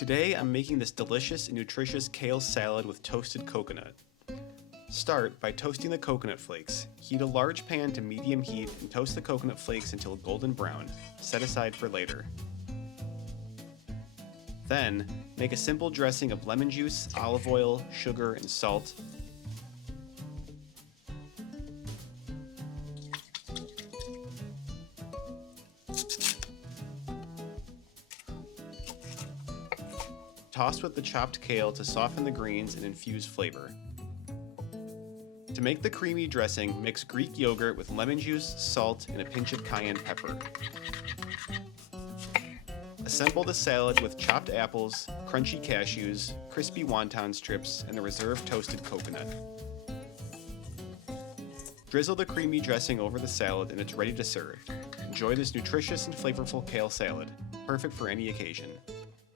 Today I'm making this delicious and nutritious kale salad with toasted coconut. Start by toasting the coconut flakes. Heat a large pan to medium heat and toast the coconut flakes until golden brown. Set aside for later. Then, make a simple dressing of lemon juice, olive oil, sugar, and salt. Toss with the chopped kale to soften the greens and infuse flavor. To make the creamy dressing, mix Greek yogurt with lemon juice, salt, and a pinch of cayenne pepper. Assemble the salad with chopped apples, crunchy cashews, crispy wonton strips, and the reserved toasted coconut. Drizzle the creamy dressing over the salad and it's ready to serve. Enjoy this nutritious and flavorful kale salad, perfect for any occasion.